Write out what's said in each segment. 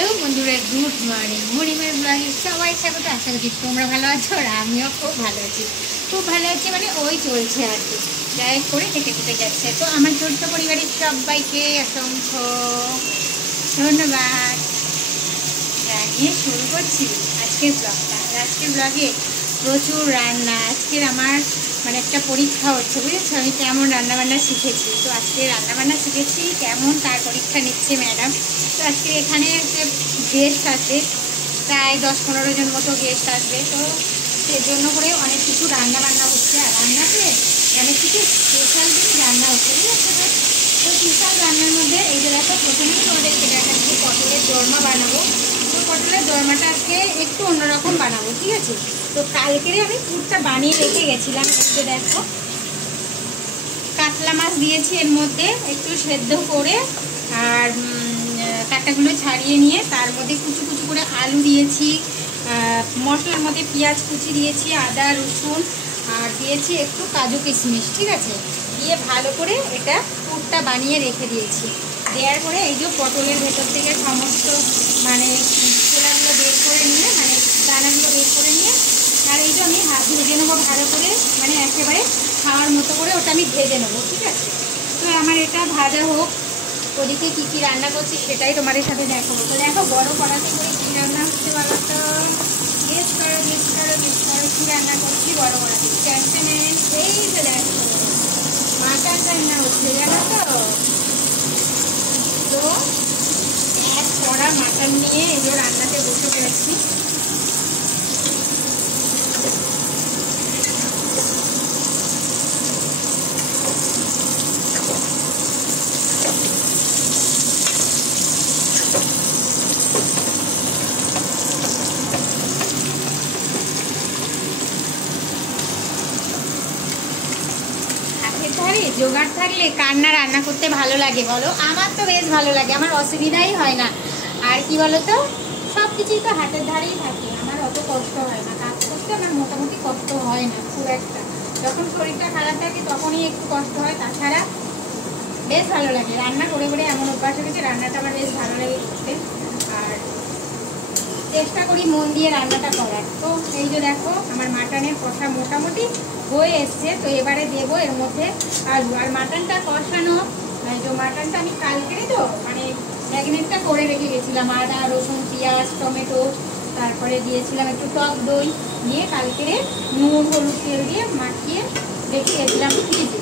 Hello বন্ধুরা, good morning. মুড়িমের ব্লগে সবাই স্বাগত। আশা করছি তোমরা ভালো আছো আর আমিও খুব ভালো আছি। খুব ভালো আছি মানে ওই চলছে আর কি, যাই করে কেটে কেটে যাচ্ছে। তো আমার ছোট্ট পরিবারের সবাইকে অসংখ্য ধন্যবাদ জানিয়ে শুরু করছি আজকের ব্লগটা। আজকের ব্লগে প্রচুর রান্না। আজকের আমার মানে একটা পরীক্ষা হচ্ছে, বুঝেছো? আমি কেমন রান্নাবান্না শিখেছি। তো আজকে রান্নাবান্না শিখেছি কেমন তার পরীক্ষা নিচ্ছে ম্যাডাম। তো আজকে এখানে একটা গেস্ট আছে, প্রায় 10-15 জন মতো গেস্ট আসবে। তো সেজন্য করে অনেক কিছু রান্নাবান্না হচ্ছে। আর রান্নাতে অনেক কিছু স্পেশাল জিনিস রান্না হচ্ছে, বুঝেছো? তো স্পেশাল রান্নার মধ্যে এই যে দেখো, প্রথমেই তোমাদেরকে দেখাচ্ছি পটলের দোরমা বানাবো। তো পটলের দোরমাটা আজকে একটু অন্যরকম বানাবো, ঠিক আছে? তো কালকেরে আমি পুরটা বানিয়ে রেখে গেছিলাম। একটু দেখো, কাতলা মাছ দিয়েছি এর মধ্যে একটু সেদ্ধ করে, আর কাঁটাগুলো ছাড়িয়ে নিয়ে তার মধ্যে কুচু কুচু করে আলু দিয়েছি, মশলার মধ্যে পেঁয়াজ কুচি দিয়েছি, আদা রসুন, আর দিয়েছি একটু কাজু কিশমিশ, ঠিক আছে? দিয়ে ভালো করে এটা পুরটা বানিয়ে রেখে দিয়েছি। দেওয়ার পরে এই যে পটলের ভেতর থেকে সমস্ত মানে খোলাগুলো বের করে নিয়ে, মানে দানাগুলো বের করে নিয়ে, আর এই যে আমি হাত ভেজে নেবো ভালো করে, মানে একেবারে খাওয়ার মতো করে ওটা আমি ভেজে নেবো, ঠিক আছে? তো আমার এটা ভাজা হোক, ওদিকে কী কী রান্না করছি সেটাই তোমাদের সাথে দেখাবো। তো দেখো, বড় কড়াতে করে কী রান্না হচ্ছে বলো তো? গেস করো গেস করো গেস করো, কী রান্না করছি বড় কড়াতে? টেনশনের এই যে দেখো, মাটন রান্না হচ্ছে, জানো তো? তো এক কড়া মাটন নিয়ে এগুলো রান্নাতে বসে পড়েছি। জোগাড় থাকলে কার না রান্না করতে ভালো লাগে বলো? আমার তো বেশ ভালো লাগে, আমার অসুবিধাই হয় না। আর কি বলো তো, সব কিছুই তো হাতের ধারেই থাকে, আমার অত কষ্ট হয় না কাজ করতে। আমার মোটামুটি কষ্ট হয় না খুব একটা। যখন শরীরটা খারাপ থাকে তখনই একটু কষ্ট হয়, তাছাড়া বেশ ভালো লাগে রান্না করে করে। এমন অভ্যাস হয়েছে, রান্নাটা আমার বেশ ভালো লাগে করতে, আর চেষ্টা করি মন দিয়ে রান্নাটা করার। তো এই যে দেখো, আমার মাটনের কষা মোটামুটি হয়ে এসছে। তো এবারে দেবো এর মধ্যে আলু। আর মাটনটা কষানো, যে মাটনটা আমি কালকেরই তো মানে ম্যাগনেটটা করে রেখে গেছিলাম, আদা রসুন পেঁয়াজ টমেটো, তারপরে দিয়েছিলাম একটু টক দই, দিয়ে কালকেরে নুন হলুদ তেল দিয়ে মাখিয়ে রেখে গেছিলাম ফ্রিজে,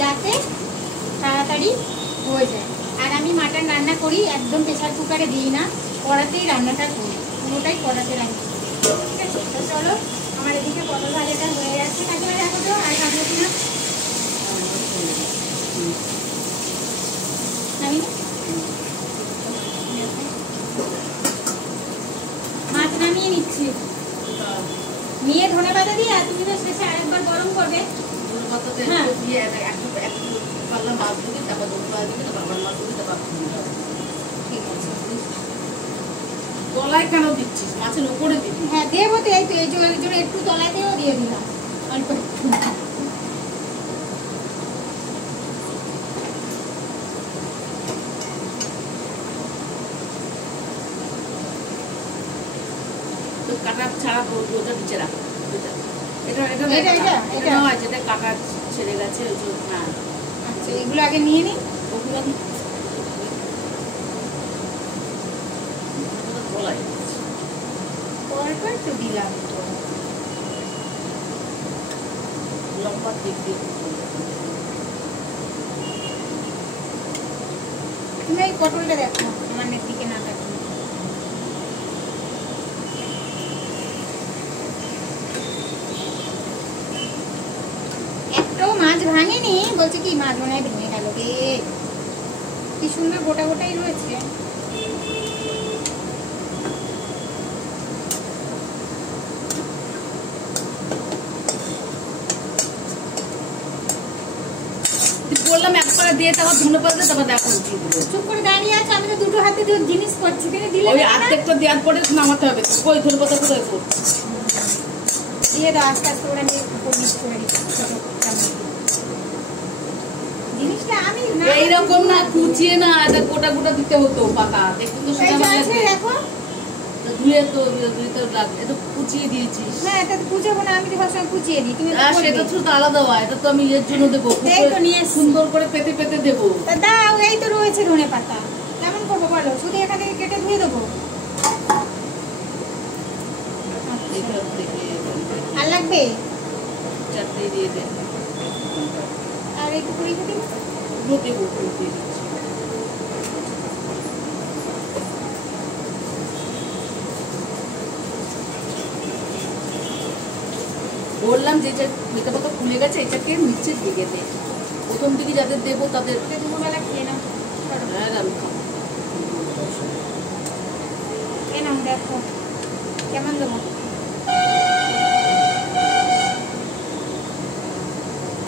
যাতে তাড়াতাড়ি হয়ে যায়। আর আমি মাটন রান্না করি একদম প্রেসার কুকারে দিই না, কড়াতেই রান্নাটা করি, কোনোটাই কড়াতে রান্না করি, ঠিক আছে? তো চলো, আমার এদিকে পটল ভাজাটা হয়ে যাচ্ছে। কাকিমা দেখো তো, আর কাটবো কিনা আমি মাছ নামিয়ে নিচ্ছি, নিয়ে ধনে পাতা দিয়ে। আর তুমি তো শেষে আরেকবার গরম করবে। হ্যাঁ, তলায় কেন দিচ্ছিস? মাছের উপরে দিবি? হ্যাঁ দেবো তো, এই তো এই জন্য একটু তলায় দিয়েও দিয়ে দিলাম অল্প একটু। কাটা ছাড়া ওটা নিচে রাখো। এটা কাটা ছেড়ে গেছে। আচ্ছা, এগুলো আগে নিয়ে নিই। ওগুলো অল্প একটু দিলাম, লম্বা দিক দিয়ে। তুমি এই পটলটা দেখো, আমার দিকে না দেখো। একটাও মাছ ভাঙেনি, বলছে কি মাছ মনে হয় ভেঙে গেল রে। কি সুন্দর গোটা গোটাই রয়েছে। বললাম একবার দিয়ে তারপর ধুনে পাতা তারপর দেখো। চুপ করে দাঁড়িয়ে আছে, আমি তো দুটো হাতে জিনিস করছি, তুমি দিলে ওই আর্ধেকটা দেওয়ার পরে নামাতে হবে। ওই ধনে পাতা কোথায় দিয়ে দাও, আস্তে আস্তে করে নিয়ে মিক্স করে দিচ্ছি জিনিসটা। আমি এইরকম না কুচিয়ে না, এটা গোটা গোটা দিতে হতো পাতা। দেখুন তো দেখো, ধুয়ে তো লাগবে, এটা কুচিয়ে দিয়েছিস। হ্যাঁ, এটা তো কুচাবো না, আমি তো সবসময় কুচিয়ে দিই, তুমি তো সেটা তো আলাদা হয়, এটা তো আমি এর জন্য দেবো, এই তো নিয়ে এসছি। সুন্দর করে পেতে পেতে দেবো। তা দাও, এই তো রয়েছে ধনে পাতা, কেমন করবো বলো? শুধু এখান থেকে কেটে ধুয়ে দেবো? এখান থেকে আর লাগবে? চারটে দিয়ে দে, আর একটু পুরি খেতে দেবো দিয়ে দিচ্ছি। বললাম যে মেটা পাতা খুলে গেছে, এটাকে নিচে দিকে দে, প্রথম দিকে যাদের দেবো তাদের। দুপুরবেলা খেয়ে নাও। হ্যাঁ, আমি খাবো। খেয়ে নাও, দেখো কেমন দেবো।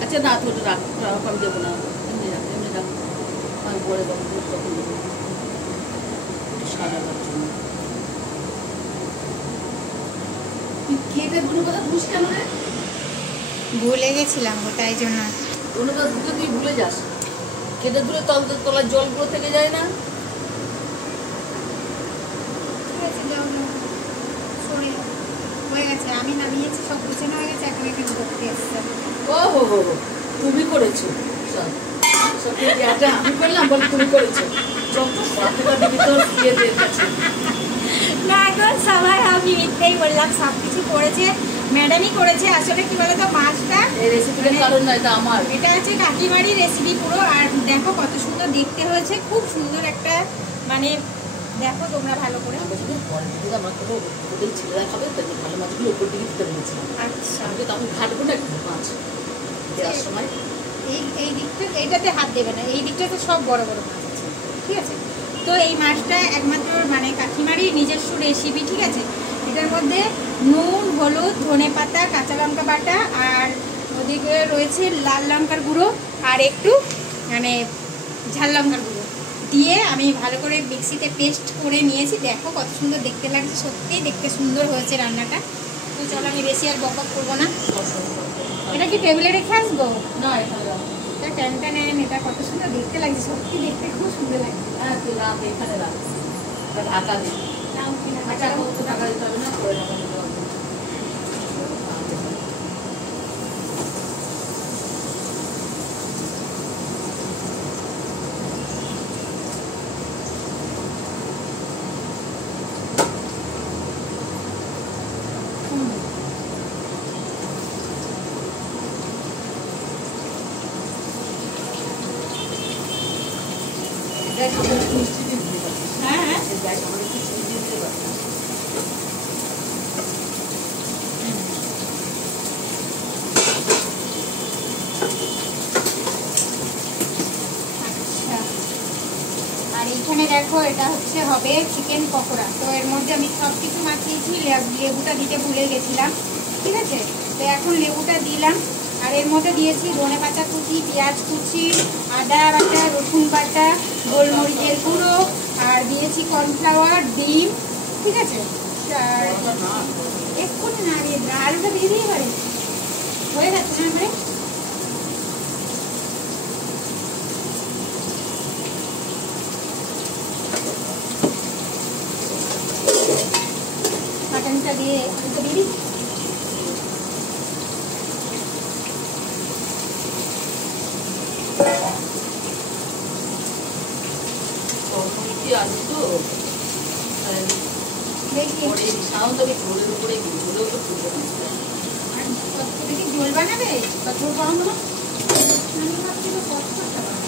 আচ্ছা না, তো ওটা রাখ, আমি দেবো না, এমনি রাখ, আমি পরে দেবো, তখন দেবো সাদা জন্য। তুই কেটে ধনে পাতা ধুস কেন রে? ভুলে গেছিলাম গো, তাই জন্য। ধনে পাতা ধুতে তুই ভুলে যাস, কেটে ধুলে তলার জলগুলো থেকে যায় না। ঠিক আছে, যাও যাও, সরে যাও। হয়ে গেছে, আমি নামিয়েছি, সব গুছানো হয়ে গেছে, এখন এখানে করতে এসছে। ও হো হো হো, তুমি করেছো সব, সত্যি এটা আমি করলাম, বল তুমি করেছো। যত সত্যটা ভিতর দিয়ে দিয়ে গেছে। না গো, সবাই আমি মিথ্যেই বললাম, সব কিছু করেছে ম্যাডামই করেছে। আসলে কি বলতো, মাছটা এই রেসিপিটার কারণ না, এটা আমার। এটা হচ্ছে কাকিমারই রেসিপি পুরো। আর দেখো কত সুন্দর দেখতে হয়েছে, খুব সুন্দর একটা, মানে দেখো তোমরা ভালো করে। ছেলেরা খাবে, ভালো মাছগুলো উপর দিকে দিতে বলেছিলাম। আচ্ছা, আমি তখন ঘাটবো না একটু মাছ দেওয়ার সময়। এই দিকটা, এইটাতে হাত দেবে না, এই দিকটাতে সব বড় বড় মাছ আছে, ঠিক আছে? তো এই মাছটা একমাত্র মানে কাকিমারই নিজস্ব রেসিপি, ঠিক আছে? এটার মধ্যে নুন, হলুদ, ধনে পাতা, কাঁচা লঙ্কা বাটা, আর ওদিকে রয়েছে লাল লঙ্কার গুঁড়ো আর একটু মানে ঝাল লঙ্কার গুঁড়ো দিয়ে আমি ভালো করে মিক্সিতে পেস্ট করে নিয়েছি। দেখো কত সুন্দর দেখতে লাগছে, সত্যিই দেখতে সুন্দর হয়েছে রান্নাটা। তো চলো, আমি বেশি আর বকবক করবো না। এটা কি টেবিলে রেখে আসবো? না, এখানে রাখ। এটা ট্যানটা নেন, এটা কত সুন্দর দেখতে লাগছে, সত্যি দেখতে খুব সুন্দর লাগছে। হ্যাঁ, তুই রাখ, এখানে রাখ, ঢাকা দে। নাও কিনা আচ্ছা, কত টাকা দিতে হবে না, করে টাকা দিতে হবে। মিষ্টি দিয়ে দিতে পারছিস। হ্যাঁ হ্যাঁ, দেখ, আমার একটু চিনি দিয়ে দিতে পারছিস। আচ্ছা। আর এইখানে দেখো, এটা হচ্ছে হবে চিকেন পকোড়া। তো এর মধ্যে আমি সব কিছু মাখিয়েছি, লেবুটা দিতে ভুলে গেছিলাম, ঠিক আছে? তো এখন লেবুটা দিলাম, আর এর মধ্যে দিয়েছি ধনে পাতা কুচি, পেঁয়াজ কুচি, আদা বাটা, রসুন বাটা, গোলমরিচের গুঁড়ো, আর দিয়েছি কর্নফ্লাওয়ার, ডিম, ঠিক আছে? আর এক্ষুনি না দিয়ে আলুটা দিয়ে দিয়ে পারে, হয়ে যাচ্ছে না মানে। মাটনটা দিয়ে আলুটা দিয়ে দিই। কর্মমুখী আলু তো, দেখি পরে সাধারণত আমি ঝোলের উপরে দিই, ঝোলেও তো ফুলবে না। দেখি ঝোল বানাবে। তা ঝোল বানাবো না? আমি ভাবছি তো কতটা বানাবে।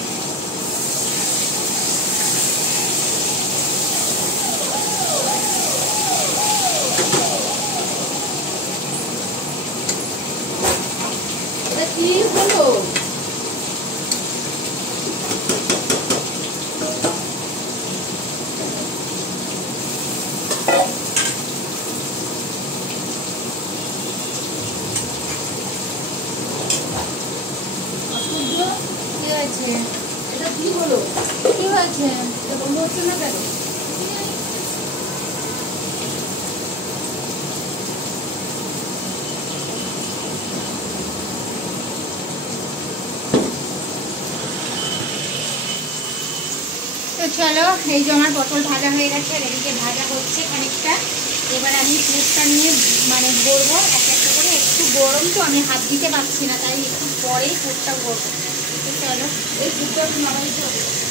এটা কি হলো? কি হয়েছে? এটা কি হলো? কি হয়েছে? এটা বন্ধ হচ্ছে না কেন? তো চলো, এই যে আমার পটল ভাজা হয়ে গেছে, আর এদিকে ভাজা হচ্ছে খানিকটা। এবার আমি পুরটা নিয়ে মানে গড়বো এক একটা করে। একটু গরম তো, আমি হাত দিতে পারছি না, তাই একটু পরেই পুরটা গড়বো। চলো এই দুটো নামাইতে হবে।